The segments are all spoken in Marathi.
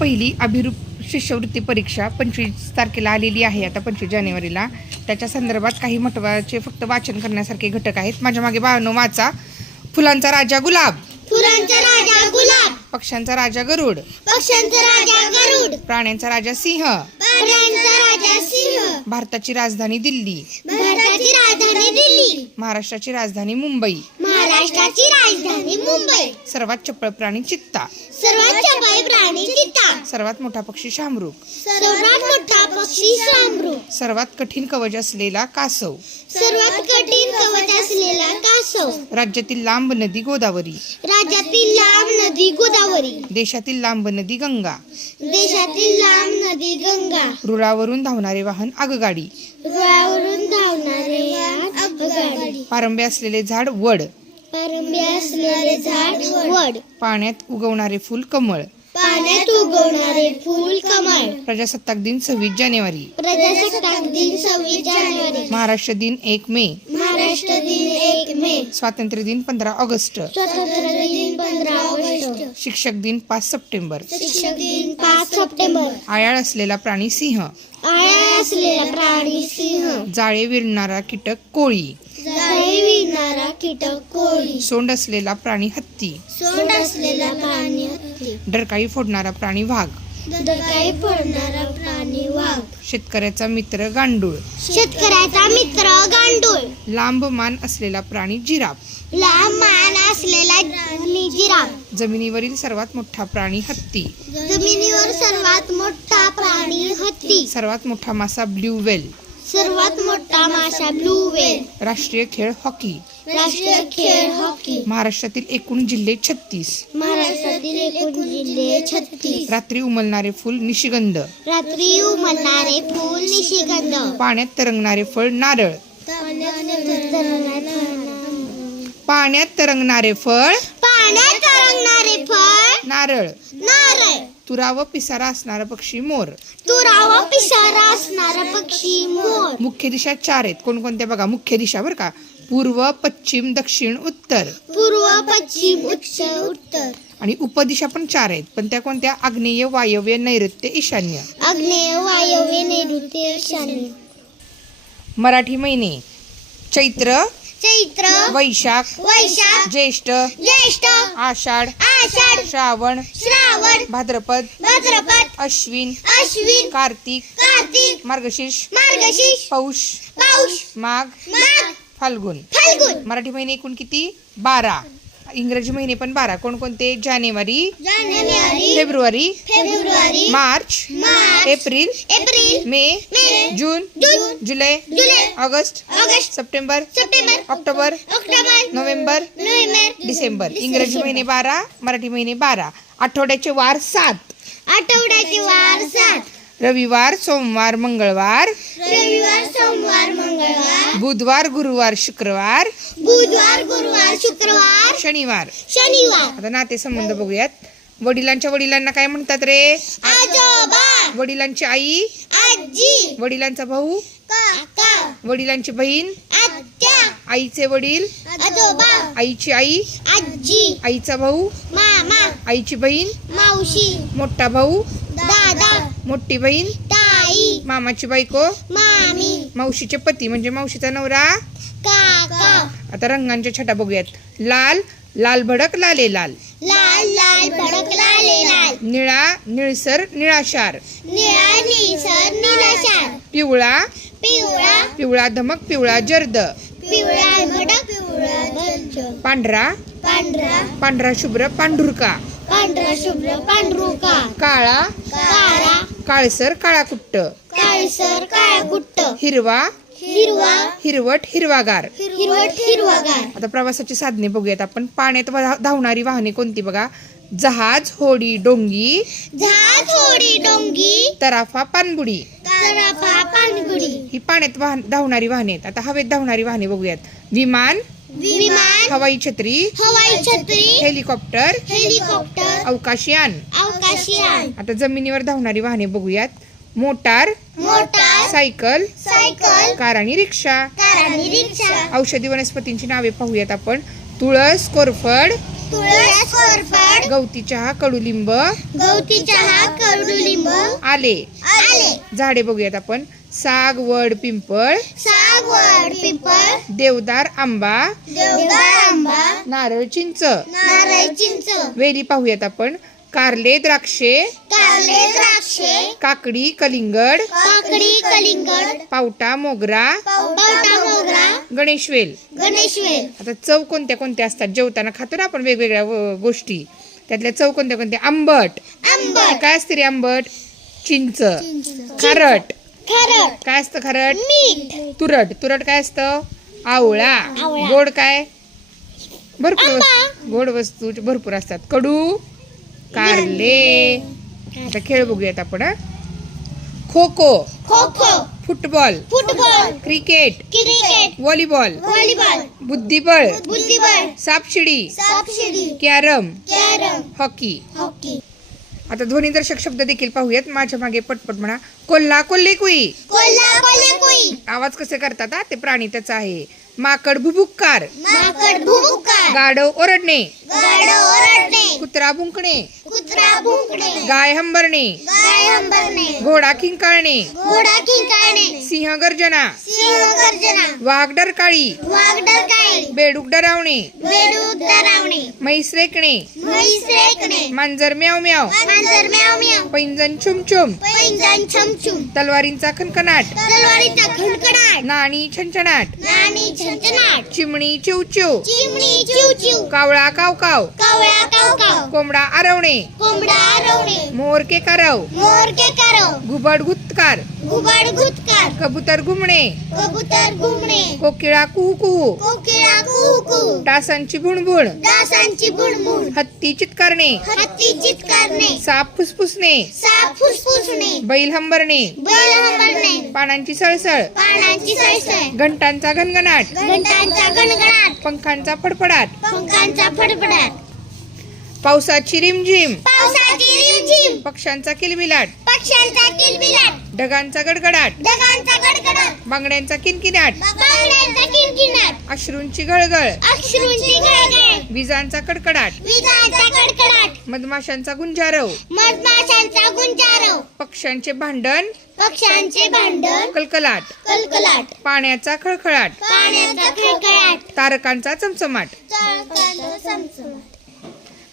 पहिली अभिरूप शिष्यवृत्ती परीक्षा 25 तारखेला आलेली आहे. आता 25 जानेवारीला त्याच्या संदर्भात काही महत्त्वाचे फक्त वाचन करण्यासारखे घटक आहेत. माझ्या मागे बाळांनो वाचा. फुलांचा राजा गुलाब, फुलांचा राजा गुलाब, पक्ष्यांचा राजा गरुड, पक्ष्यांचा राजा गरुड, प्राण्यांचा राजा सिंह, प्राण्यांचा राजा सिंह, भारताची राजधानी दिल्ली, भारताची राजधानी दिल्ली, महाराष्ट्राची राजधानी मुंबई, महाराष्ट्राची राजधानी मुंबई, सर्वात चपळ प्राणी चित्ता, सर्वात चपळ प्राणी चित्ता, सर्वात मोठा पक्षी शामरूख, सर्वात मोठा पक्षी शामरूख, सर्वात कठीण कवच असलेला कासव, सर्वात कठीण कवच असलेला कासव, राज्यातील लांब नदी गोदावरी, राज्यातील लांब नदी गोदावरी, देशातील लांब नदी गंगा, देशातील लांब नदी गंगा, रुळावरून धावणारे वाहन आगगाडी, रुळावरून धावणारे आगगाडी, पारंब्या असलेले झाड वड, पारंब्या असलेले झाड वड, पाण्यात उगवणारे फूल कमळ, पाण्यात उगवणारे फूल कमळ, प्रजासत्ताक दिन 26 जानेवारी, प्रजासत्ताक दिन 26 जानेवारी, महाराष्ट्र दिन 1 मे, महाराष्ट्र दिन 1 मे, स्वातंत्र्य दिन 15 ऑगस्ट, स्वातंत्र्य दिन 15 ऑगस्ट, शिक्षक दिन 5 सप्टेंबर, शिक्षक दिन 5 सप्टेंबर, आयाळ असलेला प्राणी सिंह, आळा असलेला प्राणी सिंह, जाळे विणणारा कीटक कोळी, जाळे विणणारा कीटक कोळी, सोंड असलेला प्राणी हत्ती, सोंड असलेला प्राणी हत्ती, डरकाळी फोडणारा प्राणी वाघ, डरकाळी फोडणारा प्राणी वाघ, शेतकऱ्याचा मित्र गांडूळ, शेतकऱ्याचा मित्र गांडूळ, लांब मान असलेला प्राणी जिराफ, लांब मान असलेला जिराफ, जमिनीवरील सर्वात मोठा प्राणी हत्ती, जमिनीवर सर्वात मोठा प्राणी हत्ती, सर्वात मोठा मासा ब्ल्यू व्हेल, सर्वात मोठा मासा ब्लू व्हेल, राष्ट्रीय खेळ हॉकी, राष्ट्रीय खेळ हॉकी, महाराष्ट्रातील एकूण जिल्हे 36, महाराष्ट्रातील एकूण जिल्हे 36, रात्री उमलणारे फूल निशिगंध, रात्री उमलणारे फूल निशिगंध, पाण्यात तरंगणारे फळ नारळ, पाण्यात तरंगणारे फळ पाण्यात तरंगणारे फळ नारळ, नारळ, तुरा व पिसारा असणारा पक्षी मोर, तुरा व पिसारा असणारा पक्षी मोर, मुख्य दिशा 4 आहेत. कोणकोणत्या बघा मुख्य दिशा बरं का. पूर्व, पश्चिम, दक्षिण, उत्तर पूर्व, पश्चिम, उत्तर, आणि उपदिशा पण 4 आहेत. पण त्या कोणत्या? आग्नेय, वायव्य, नैऋत्य, ईशान्य. आग्नेय, वायव्य, नैऋत्य, ईशान्य. मराठी महिने: चैत्र, चैत्र, वैशाख, वैशाख, ज्येष्ठ, ज्येष्ठ, आषाढ, आषाढ, श्रावण, श्रावण, भाद्रपद, भाद्रपद, अश्विन, अश्विन, कार्तिक, कार्तिक, मार्गशीर्ष, मार्गशीर्ष, पौष, पौष, माघ, माघ, फाल्गुन. फाल्गुन. मराठी महिने एकूण किती? 12. इंग्रजी महिने पण 12. कोणकोणते? जानेवारी, जानेवारी, फेब्रुवारी, फेब्रुवारी, मार्च, मार्च, एप्रिल, एप्रिल, मे, मे, जून, जून, जुलै, जुलै, ऑगस्ट, ऑगस्ट, सप्टेंबर, सप्टेंबर, ऑक्टोबर, ऑक्टोबर, नोव्हेंबर, नोव्हेंबर, डिसेंबर. इंग्रजी महिने 12, मराठी महिने 12. आठवड्याचे वार 7. आठवड्याचे वार 7. रविवार, सोमवार, मंगळवार, रविवार, सोमवार, मंगळवार, बुधवार, गुरुवार, शुक्रवार, बुधवार, गुरुवार, शुक्रवार, शनिवार. शनिवार. आता नातेसंबंध बघूयात. वडिलांच्या वडिलांना काय म्हणतात रे? आजोबा, वडिलांची आई, आजी, वडिलांचा भाऊ, काका, वडिलांची बहीण, आत्या, आईचे वडील, आजोबा, आईची आई, आजी, आईचा भाऊ, मामा, आईची बहीण, मावशी, मोठा भाऊ, दादा, मोठी बहीण, ताई, मामाची बायको, मामी, मावशीचे पती म्हणजे मावशीचा नवरा. काका. आता रंगांच्या छटा बघूयात. लाल, लाल भडक, लाले लाल. लाल, लाल, भडक, लाले लाल. निळा, निळसर, निळाशार. निळा, निळसर, निळाशार. पिवळा, पिवळा, पिवळा धमक, पिवळा जर्द. पिवळा भडक, पिवळा गंज. पांढरा, पांढरा, पांढरा शुभ्र, पांढुरका. पांढरा शुभ्र, पांढरुका. काळा, काळा, काळसर, काळा कुट्ट. काळसर, काळा कुट्ट. हिरवा, हिरवा, हिरवट, हिरवागार. हिरवट, हिरवागार. आता प्रवासाची साधने बघूयात आपण. पाण्यात धावणारी वाहने कोणती बघा. जहाज, होडी, डोंगी, जहाज, होडी, डोंगी, तराफा, पाणबुडी. तराफा, पाणबुडी. ही पाण्यात धावणारी वाहने आहेत. आता हवेत धावणारी वाहने बघूयात. विमान, विमान, हवाई छत्री, हवाई छत्री, हेलिकॉप्टर, हेलिकॉप्टर, अवकाशयान. अवकाशयान. आता जमिनीवर धावणारी वाहने बघूयात. Motor, motor, cycle, cycle, car आणि रिक्षा. कार आणि रिक्षा. औषधी वनस्पतींची नावे पाहूयात आपण. तुळस, कोरफड, तुळस कोरफड गवती चहा कडुलिंब गवती चहा कडुलिंब आले. आले झाडे बघूयात आपण. साग वड पिंपळ सागवड पिंपळ देवदार आंबा देवदार आंबा नारळ चिंच. नारळ चिंच वेली पाहूयात आपण. कारले द्राक्षे कारले द्राक्षे काकडी कलिंगड काकडी कलिंगड पावटा मोगरा पावटा मोगरा गणेशवेल. गणेशवेल आता चव कोणत्या कोणत्या असतात? जेवताना खातो ना आपण वेगवेगळ्या गोष्टी, त्यातल्या चव कोणत्या कोणत्या? आंबट. आंबट काय असते रे आंबट? चिंच. खारट. खारट काय असतं खारट? मीठ तुरट. तुरट काय असतं? आवळा. आवळा. गोड काय? भरपूर आंबा. गोड वस्तू भरपूर असतात. कडू कारले. आता खेळ बघूयात आपण. Kho kho kho kho football football cricket cricket volleyball volleyball बुद्धिबळ बुद्धिबळ सापशिडी सापशिडी कॅरम कॅरम हॉकी. हॉकी आता ध्वनीदर्शक शब्द देखील पाहूयात. माझ्या मागे पटपट म्हणा. कोल्हा कोल्हे कुई. कोल्हा कोल्हे कोई आवाज कसे करतात हा? ते प्राणी त्याचा आहे. माकड भुभुक्कार. माकड भुबुकार गाढव ओरडणे. गाढव ओरडणे कुत्रा भुंकणे. कुत्रा भुंकणे गाय हंबरणे. गाय हंबरणे घोडा किंकाळणे. घोडा किंकाळणे सिंह गर्जना. सिंह गर्जना वाघ डरकाळी. वाघ डरकाळी बेडूक डरावणे. बेडूक डरावणे म्हैस रेकणे. म्हैस रेकणे मांजर म्याव म्याव. मांजर म्याव म्याव पैंजण छुमछुम. पैंजण छमछुम तलवारींचा खणखणाट. तलवारीचा खणखणाट नाणी छनछनाट. नाणी छंचनाट चिमणी चिवचिव. चिमणी चिवचिव कावळा कावकाव. कावळा कावकाव कोंबडा आरवणे. कोंबडा आरवणे मोर केकारव. मोर केकारव घुबड गुत्कार. घुबड गुदकार कबूतर घुमणे. कबूतर घुमणे कोकिळा कुहू कुहू. कोकिळा कुहू टासांची भुणभुण. डासांची बुणबुण हत्ती चित्कारणे. हत्ती चित्कारणे साप फुसफुसणे. साप फुसफुसणे बैल हंबरणे. बैल हंबरणे पानांची सळसळ. पानांची सळसळ घंटांचा घनघनाट. घंटांचा गणगणाट पंखांचा फडफडाट. पंखांचा फडफडाट पावसाची रिमझिम. पावसाची रिमझिम पक्ष्यांचा किलबिलाट. पक्ष्यांचा किलबिलाट ढगांचा गडगडाट. ढगांचा गडगडाट बांगड्यांचा किनकिनाट. बांगड्यांचा किणकिणाट अश्रूंची गळगळ. अश्रूंची गळगळ विजांचा कडकडाट. विजांचा कडकडाट मधमाशांचा गुंजारव. मधमाशांचा गुंजारव पक्ष्यांचे भांडण. पक्ष्यांचे भांडण कलकलाट. कलकलाट पाण्याचा खळखळाट. पाण्याचा खळखळाट तारकांचा चमचमाट. चाळकांचा चमचमाट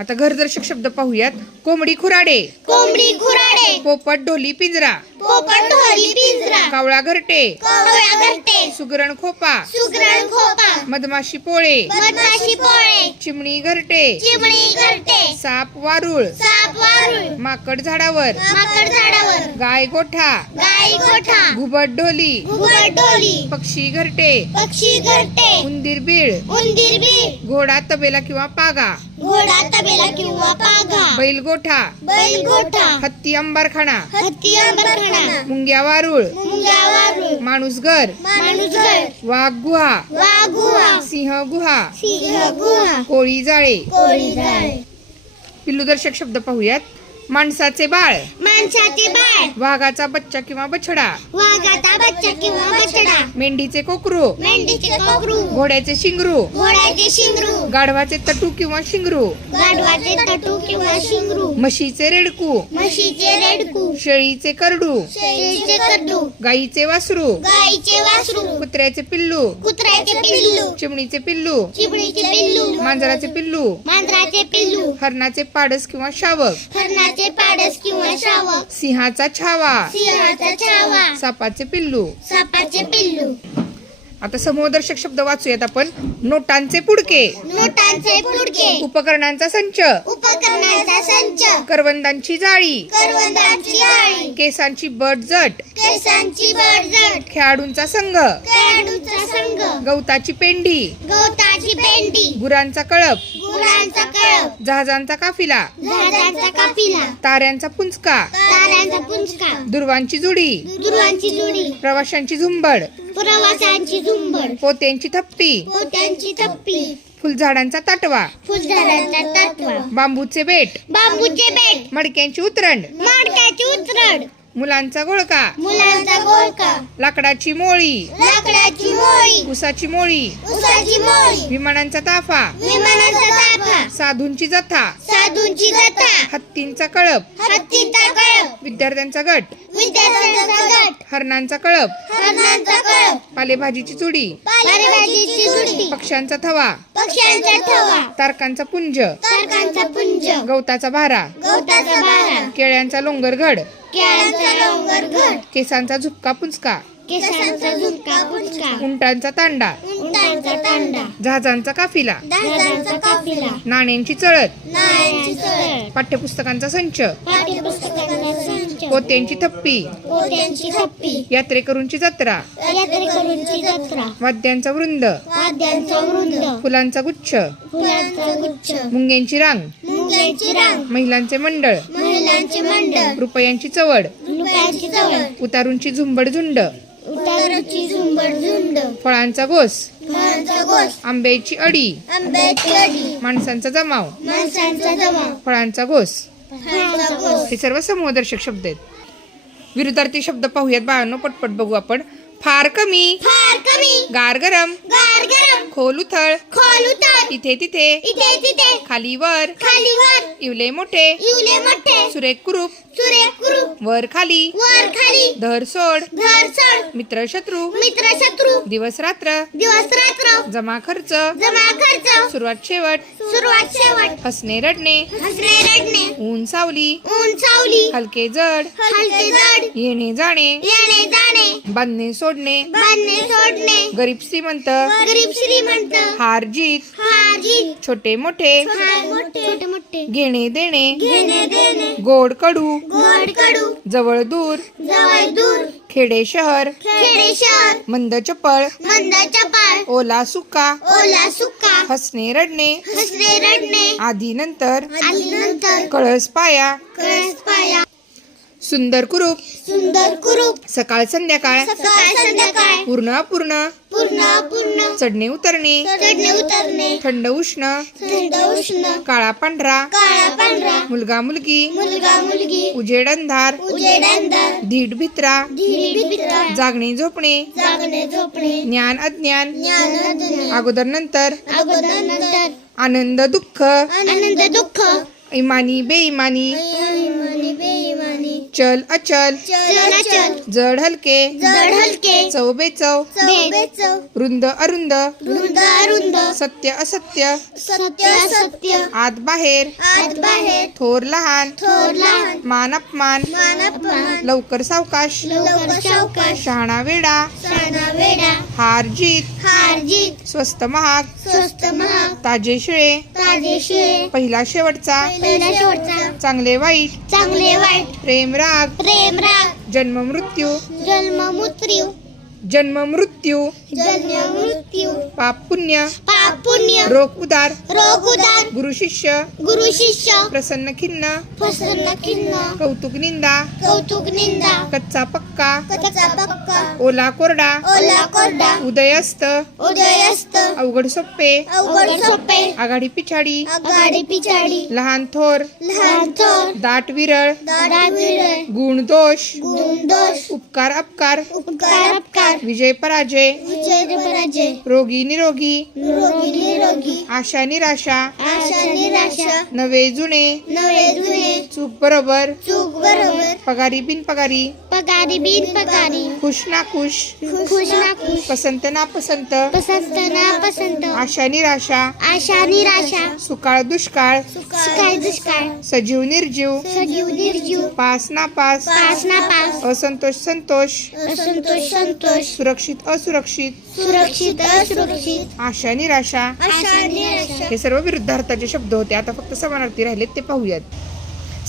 आता घरदर्शक शब्द पाहूयात. कोंबडी खुराडे. कोंबडी खुराडे पोपट ढोली पिंजरा. पोपट ढोली पिंजरा कावळा घरटे. कावळा घरटे सुगरण खोपा. सुगरण खोपा मधमाशी पोळे. मधमाशी पोळे चिमणी घरटे. चिमणी घरटे साप वारुळ. साप वारुळ माकड झाडावर. माकड झाडावर गाय गोठा. गाय गोठा घुबड ढोली. घुबड ढोली पक्षी घरटे. पक्षी घरटे उंदीर बीळ. उंदीर बीळ घोडा तबेला किंवा पागा. घोडा तबेला किंवा पागा बैल गोठा. बैल गोठा हत्ती अंबारखाना. हत्ती अंबरखाना मुंग्या वारुळ. मुंग्या वारुळ माणूस घर. माणूस घर वाघ गुहा. वाघ गुहा सिंह गुहा. सिंह गुहा कोळी जाळे. कोळी जाळे पिल्लूदर्शक शब्द पाहूयात. माणसाचे बाळ. माणसाचे बाळ वाघाचा बच्चा किंवा बछडा. वाघाचा बच्चा किंवा बछडा मेंढीचे कोकरू. मेंढीचे कोकरू घोड्याचे शिंगरू. घोड्याचे शिंगरू गाढवाचे तटू किंवा शिंगरू. गाढवाचे तटू किंवा शिंगरू म्हशीचे रेडकू. म्हशीचे रेडकू शेळीचे करडू. शेळीचे कडू गाईचे वासरू. गाईचे वासरू कुत्र्याचे पिल्लू. कुत्र्याचे पिल्लू चिमणीचे पिल्लू. चिमणीचे पिल्लू मांजराचे पिल्लू. मांजराचे पिल्लू हरणाचे पाडस किंवा शावक. हरणाचे पाडस किंवा शावक सिंहाचा छावा. सिंहाचा छावा सापाचे पिल्लू. सापाचे पिल्लू आता समूहदर्शक शब्द वाचूयात आपण. नोटांचे पुडके. नोटांचे पुडके उपकरणांचा संच. उपकरणांचा संच करवंदांची जाळी. करवंदांची जाळी केसांची बटजट. केसांची बडजड खेळाडूंचा संघ. खेळाडूंचा संघ गवताची पेंडी. गवताची पेंडी गुरांचा कळप. गुरांचा कळप जहाजांचा काफिला. जहाजांचा काफिला ताऱ्यांचा पुंचका. ताऱ्यांचा पुंचका दुर्वांची जुडी. दुर्वांची जोडी प्रवाशांची झुंबड. प्रवासांची झुंबड पोत्यांची थप्पी. पोत्यांची थप्पी फुलझाडांचा ताटवा. फुलझाडांचा तत्वा बांबूचे बेट. बांबूचे बेट मडक्यांची उतरण. माडक्याची उतरड मुलांचा घोळका, मुलांचा गोळका, लाकडाची मोळी, लाकडाची मोळी, उसाची मोळी, उसाची मोळी, विमानांचा ताफा, विमानाचा ताफा, साधूंची जथा, साधूंची जथा, हत्तींचा कळप, हत्तीचा कळप, विद्यार्थ्यांचा गट, विद्यार्थ्यांचा गट, हरणांचा कळप, हरणांचा कळप, पालेभाजीची चुडी, पालेभाजीची जुडी, पक्ष्यांचा थवा, पक्ष्यांचा थवा, तारकांचा पुंज, तारकांचा पुंज, गवताचा भारा, गवताचा बारा, केळ्यांचा लोंगर घड, केळांचा डोंगर घड, केसांचा झुपका पुंचका, केसांचा झुणका पुंचका, उंटांचा तांडा, उंटांचा तांडा, जहाजांचा काफिला, जहाजांचा काफिला, नाण्यांची चळत, नाण्यांची चळत, पाठ्यपुस्तकांचा संच, पाठ्यपुस्तकांचा संच, पोत्यांची थप्पी, पोत्यांची थप्पी, यात्रेकरूंची जत्रा, यात्रेकरूंची जत्रा, वाद्यांचा वृंद, वाद्यांचा वृंद, फुलांचा गुच्छ, फुलांचा गुच्छ, मुंग्यांची रांग, मुंग्यांची रांग, महिलांचे मंडळ, महिलांचे मंडळ, रुपयांची चवड, रुपयांची चवळ, उतारूंची झुंबड झुंड, उतारूची झुंबड झुंड, फळांचा गोस, फळांचा गोस, आंब्याची अडी, आंब्याची अडी, माणसांचा जमाव, माणसांचा जमा, फळांचा गोस. फळांचा गोस. हे सर्व समूहदर्शक शब्द आहेत. विरुद्धार्थी शब्द पाहूयात बाळांनो, पटपट बघू आपण. फार कमी, फार कमी, गार गरम, गार गरम, खोल उथळ, खोल उतार, इथे तिथे, इथे तिथे, खाली वर, खाली वर, इवले मोठे, इवले मोठे, सुरेख कुरूप, सुरेख कुरूप, वर खाली, वर खाली, धर सोड, घर चढ, मित्र शत्रू, मित्र शत्रू, दिवस रात्र, दिवस रात्र, जमा खर्च, जमा खर्च, सुरुवात शेवट, सुरुवात शेवट, हसणे रडणे, हसणे रडणे, ऊन सावली, ऊन सावली, हलके जड, हलके जड, येणे जाणे, येणे जाणे, बांधणे सोडणे, बांधणे सोडणे, गरीब श्रीमंत, गरीब श्रीमंत, हार जीत, हार जीत, छोटे मोठे, छोटे मोठे, घेणे देणे, घेणे देणे, गोड कडू, गोड कडू, जवळ दूर, जवळ दूर, खेडे शहर, खेडे शहर, मंद चपळ, मंद चपाळ, ओला सुका, ओला सुका, हसणे रडणे, हसणे रडणे, आधी नंतर, आली नंतर, कळस पाया, कळस पाया, सुंदर कुरूप, सुंदर कुरूप, सकाळ संध्याकाळ, सकाळ संध्याकाळ, पूर्ण अपूर्ण, पूर्ण अपूर्ण, चढणे उतरणे, चढणे उतरणे, थंड उष्ण, थंड उष्ण, काळा पांढरा, काळा पांढरा, मुलगा मुलगी, मुलगा मुलगी, उजेड अंधार, उजेड अंधार, धीट भित्रा, धीर भित्रा, जागणे झोपणे, जागणे झोपणे, ज्ञान अज्ञान, ज्ञान अज्ञान, अगोदर नंतर, अगोदर नंतर, आनंद दुःख, आनंद दुःख, इमानी बेईमानी, इमानी बेईमानी, चल अचल, चल अचल, जड हलके, जड हलके, चव बेचव, चव बेचव, रुंद अरुंद, रुंद अरुंद, सत्य असत्य, सत्य असत्य, आत बाहेर, आत बाहेर, थोर लहान, थोर लहान, मान अपमान, मान अपमान, लवकर सावकाश, लवकर सावकाश, शहाणा वेडा, शहाणा वेडा, हार जीत, हार जीत, स्वस्त महाग, स्वस्त महाग, ताजे शिळे, ताजे शिळे, पहिला शेवटचा, पहिला शेवटचा, चांगले वाईट, चांगले वाईट, प्रेम राग, प्रेम राग, जन्म मृत्यू, जन्म मृत्यू, जन्म मृत्यू, जन्म मृत्यू, पाप पुण्य, पाप पुण्य, रोग उदार, रोग उदार, गुरु शिष्य, गुरु शिष्य, प्रसन्न खिन्न, प्रसन्न खिन्न, कौतुक निंदा, कौतुक निंदा, कच्चा पक्का, कच्चा पक्का, ओला कोरडा, ओला कोरडा, उदयस्त, उदयस्त, अवघड सोप्पे, अवघड सोपे, आघाडी पिछाडी, आघाडी पिछाडी, लहान थोर, लहान थोर, दाट विरळ, दाढा विरळ, गुण दोष, गुण दोष, उपकार अपकार, उपकार अपकार, विजय पराजय, विजय पराजय, रोगी निरोगी, निरोगी निरोगी, आशा निराशा, आशा निराशा, नवे जुने, नवे जुने, चूक बरोबर, चूक बरोबर, पगारी बिनपगारी, पगारी बिन पगारी, खुश नाखुश, खुश नाखुश, पसंत नापसंत, पसंत नापसंत, आशा निराशा, आशा निराशा, सुकाळ दुष्काळ, सुकाळ दुष्काळ, सजीव निर्जीव, सजीव निर्जीव, पास नापास, पास नापास, असंतोष संतोष, असंतोष संतोष, सुरक्षित असुरक्षित, सुरक्षित असुरक्षित, आशा निराशा. आशा निराशा, हे सर्व विरुद्धार्थाचे शब्द होते. आता फक्त समानार्थी राहिलेत ते पाहूयात.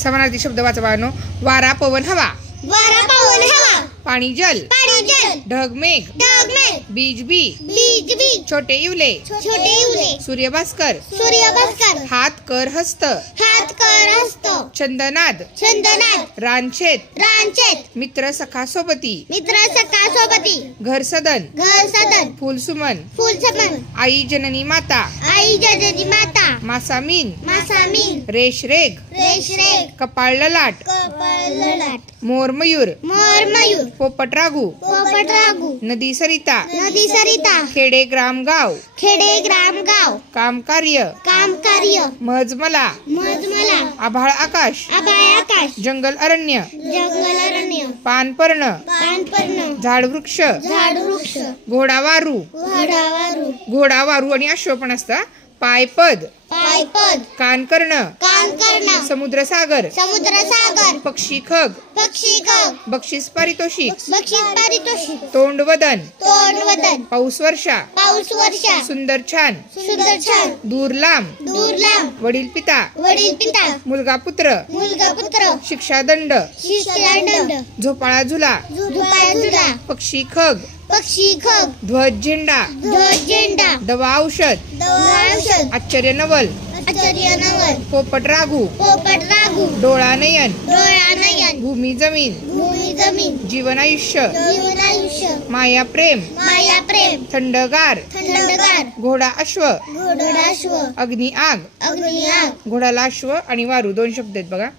समानार्थी शब्द वाचा बाळांनो. वारा पवन हवा, वारा पाऊल हवा, पाणी जल, पाणी जल ढगमेघ ढगमेघ बीज बी बीज बी छोटे इवले छोटे इवले सूर्यभास्कर सूर्यभास्कर हात कर हस्त हात कर हस्त छंदनाद छंदनाद रानशेत रांचेत मित्र सखा सोबती मित्र सखा सोबती घर सदन घर सदन फुलसुमन फुल समन आई जननी माता आई जजनी माता मासामीन मासामीन रेश रेग रेश रेख कपाळ ललाट कपाळ ललाट मोर मयूर मोर मयूर पोपट रागू पोपट रागू नदी सरिता नदी सरिता खेडे ग्राम गाव खेडे ग्राम गाव काम कार्य काम कार्य मजमला मजमला आभाळ आकाश आभाळ आकाश जंगल अरण्य जंगल अरण्य पानपर्ण पानपर्ण झाड वृक्ष झाड वृक्ष घोडा वारू घोडावारू घोडा वारू आणि अश्व पण असता पायपद पायपद कानकर्ण कानकर्ण समुद्र सागर समुद्र सागर पक्षी खग पक्षी गग बक्षीस पारितोषिक बक्षीस पारितोषिक तोंड वदन तोंडवदन पाऊस वर्षा पाऊस वर्षा सुंदर छान सुंदर छान दूर लांब दूर लांब वडील पिता वडील पिता मुलगा पुत्र मुलगा पुत्र शिक्षा दंड शिष्यादंड झोपाळा झुला झुपाळा झुला पक्षी खग पक्षी खग ध्वज झेंडा ध्वज झेंडा दवा औषध दवा औषध आश्चर्य नवल आश्चर्य नवल पोपट रागू पोपट रागू डोळा नयन डोळा नयन भूमी जमीन भूमी जमीन जीवन आयुष्य जीवन आयुष्य माया प्रेम माया प्रेम थंडगार थंडगार घोडा अश्व घोडाश्व अग्नी आग अग्नी आग घोडाला अश्व आणि वारू दोन शब्द आहेत बघा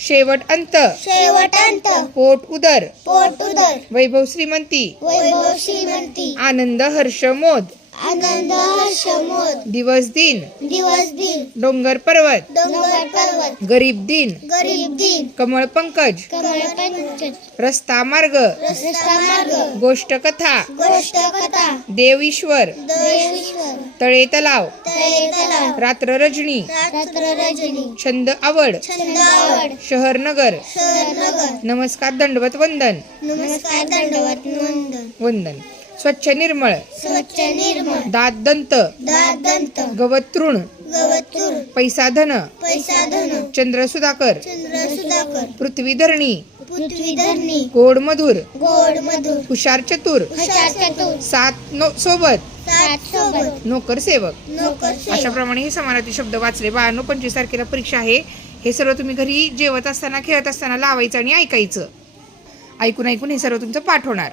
शेवट अंत शेवट अंत पोट उदर पोट उदर वैभव श्रीमंती वैभव श्रीमंती आनंद हर्ष मोद आनंद हर्ष मोद दिवस दिन दिवस दिन डोंगर पर्वत डोंगर पर्वत गरीब दिन गरीब दिन कमळ पंकज कमळ पंच रस्ता मार्ग रस्ता मार्ग गोष्ट कथा गोष्ट कथा देव ईश्वर देवेश्वर तळे तलाव तळे तलाव रात्र रजनी रात्र रजनी छंद आवड छंद आवड शहर नगर शहर नगर नमस्कार दंडवत वंदन नमस्कार दंडवत वंदन वंदन स्वच्छ निर्मळ स्वच्छ निर्मळ दात दंत दात दंत गवत तृण गवतूर पैसा धन पैसा धन चंद्र सुधाकर चंद्र सुधाकर पृथ्वी धरणी पृथ्वी धरणी गोड मधुर गोड मधुर हुशार चतुर हुशार चतुर सात सोबत सात सोबत नोकर सेवक नोकर अशा प्रमाणे हे समानार्थी शब्द वाचले. 25 तारखेला परीक्षा आहे. हे सर्व तुम्ही घरी जेवत असताना खेळत असताना लावायचं आणि ऐकायचं. ऐकून ऐकून हे सर्व तुमचं पाठ होणार.